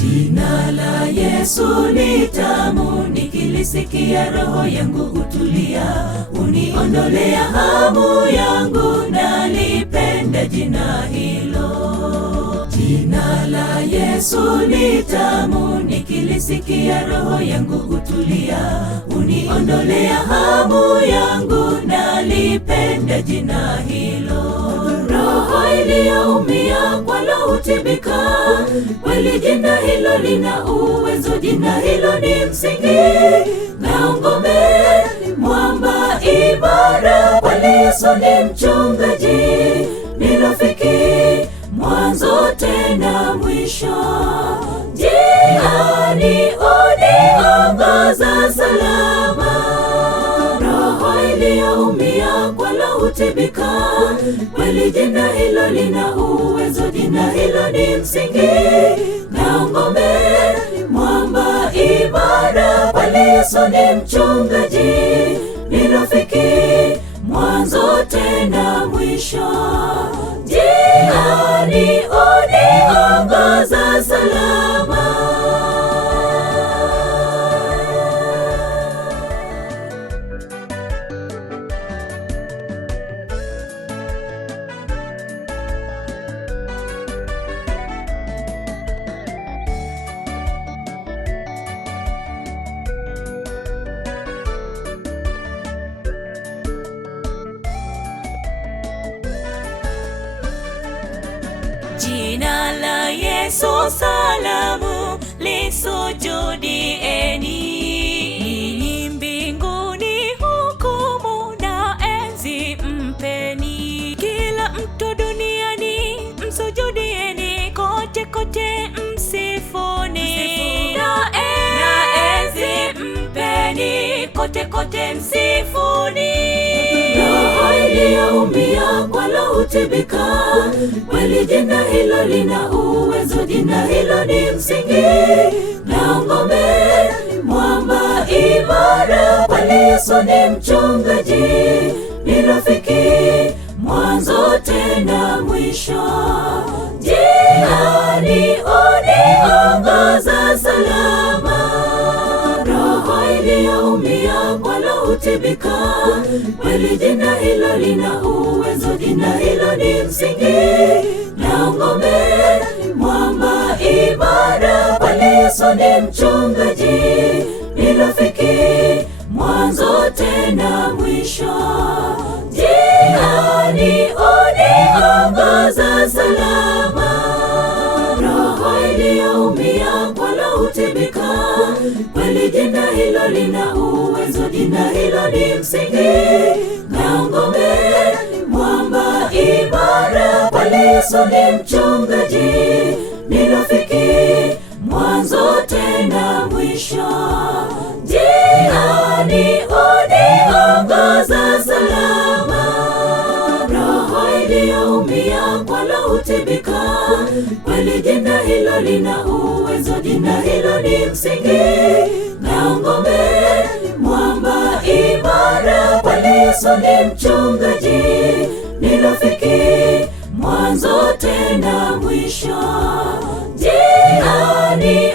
Jina la Yesu ni tamu, nikilisikia roho yangu hutulia. Uniondolea hamu yangu, nalipenda jina hilo. Jina la Yesu ni tamu, nikilisikia roho yangu hutulia. Uniondolea hamu yangu, nalipenda jina hilo. Roho iliyoumia kwalo hutibika, kweli jina hilo lina uwezo. Jina hilo ni msingi na ngome, mwamba imara. Kweli Yesu ni mchungaji, ni rafiki mwanzo tena mwisho. Njiani uniongoza salama. Roho iliyoumia kwalo hutibika, kweli jina hilo lina uwezo. Jina hilo ni msingi na ngome, mwamba imara. Kweli Yesu ni mchungaji, ni rafiki mwanzo tena mwisho. Njiani uniongoza salama. Jina la Yesu salamu, lisujudieni. Ninyi mbinguni hukumu na enzi mpeni. Kila mtu duniani msujudieni, kote kote msifuni. Na enzi mpeni, kote kote msifuni. Roho iliyoumia kwalo hutibika, kweli jina hilo lina uwezo. Jina hilo ni msingi na ngome, mwamba imara. Kweli Yesu ni mchungaji, ni rafiki mwanzo tena mwisho. Njiani uniongoza salama. Roho iliyoumia kwalo hutibika, kweli jina hilo lina uwezo. Jina hilo ni msingi na ngome, mwamba imara. Kweli Yesu ni mchungaji, ni rafiki mwanzo tena mwisho. Njiani uniongoza salama. Roho iliyoumia kwalo hutibika, kweli jina hilo lina uwezo. Jina hilo ni msingi na ngome, mwamba imara. Kweli Yesu ni mchungaji, ni rafiki mwanzo tena mwisho. Njiani uniongoza salama. Roho iliyoumia kwalo hutibika, kweli jina hilo lina uwezo. Jina hilo ni msingi na ngome, mwamba imara. Kweli Yesu ni mchungaji, ni rafiki mwanzo tena mwisho. Njiani